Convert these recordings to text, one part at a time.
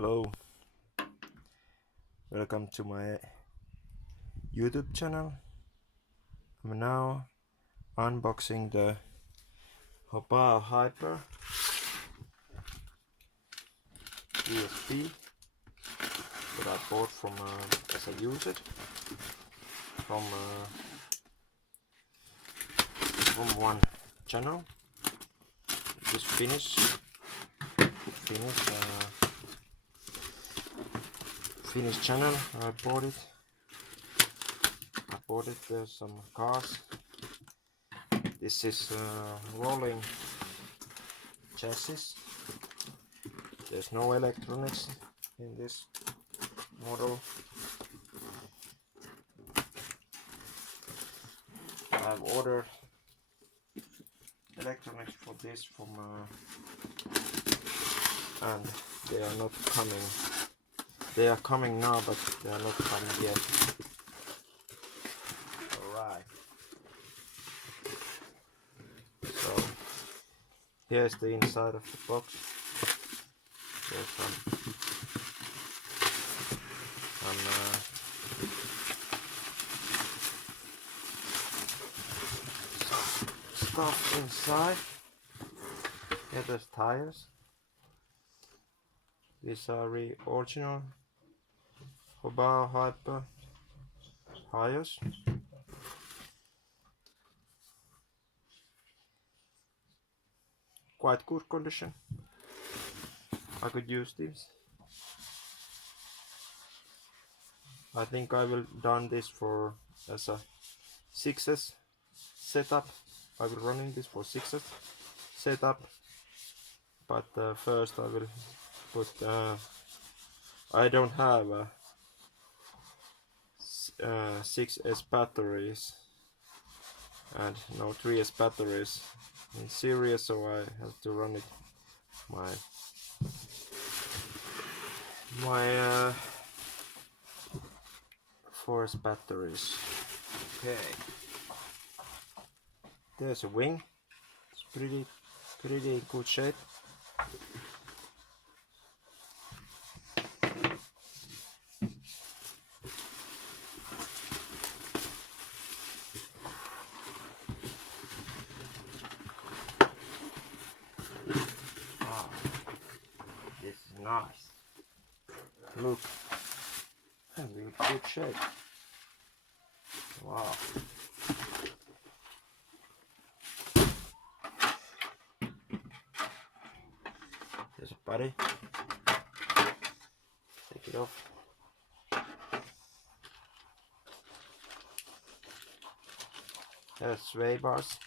Hello, welcome to my YouTube channel. I'm now unboxing the Hobao Hyper USB that I bought from as I use it from one channel. This Finnish channel. I bought it. There's some cars. This is rolling chassis. There's no electronics in this model. I've ordered electronics for this from and they are not coming. They are coming now, but they are not coming yet. Alright. So here's the inside of the box. There's some stuff inside. Here there's tires. These are original Hobao Hyper tires. Quite good condition. I could use these. I think I will done this for as a 6S setup. I will running this for 6S setup, but first I will put I don't have 6S batteries and no 3S batteries in series, so I have to run it my 4S batteries. Okay, there's a wing. It's pretty good shape. This is nice. Look, I'm in good shape. Wow. There's a body. Take it off. There's sway bars.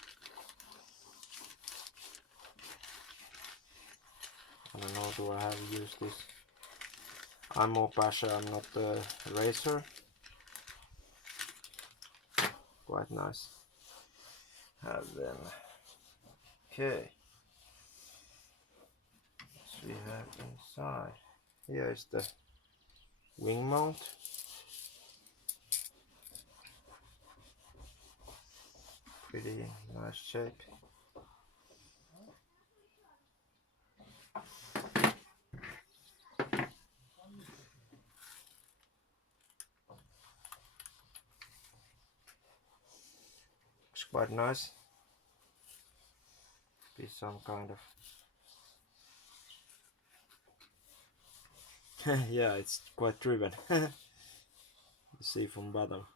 I don't know, do I have used this? I'm more passionate, I'm not a racer. Quite nice. Have them. Okay. What we have inside? Here is the wing mount. Pretty nice shape. Looks quite nice. Be some kind of yeah, it's quite driven. You see from bottom.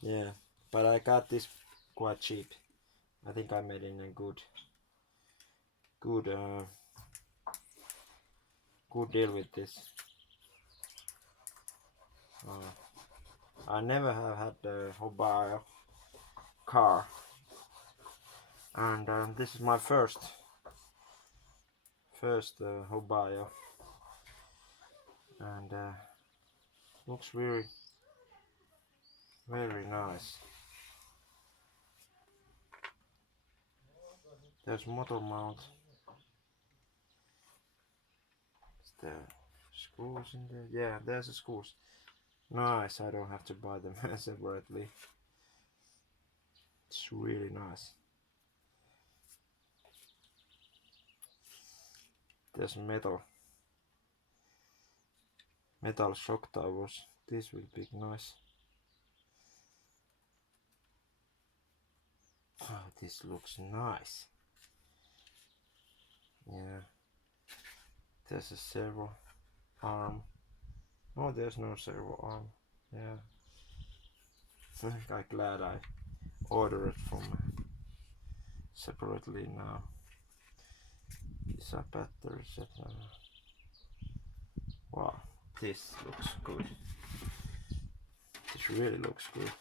Yeah, but I got this quite cheap. I think I made it in a good deal with this. I never have had the Hobao car, and this is my first Hobao, and looks very nice. There's motor mount. Is there screws in there? Yeah, there's the screws. Nice, I don't have to buy them separately. It's really nice. There's metal metal shock towers. This will be nice. Oh, this looks nice. Yeah. There's a servo arm. Oh, there's no servo arm. Yeah. I'm glad I ordered it from separately now. These are batteries. Wow, this looks good. This really looks good.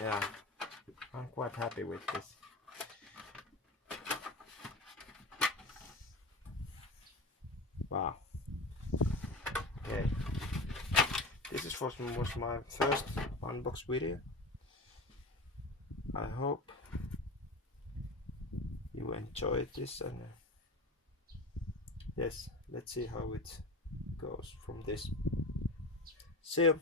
Yeah, I'm quite happy with this. Wow. Okay. This was my first unbox video. I hope you enjoyed this, and yes, let's see how it goes from this. See you.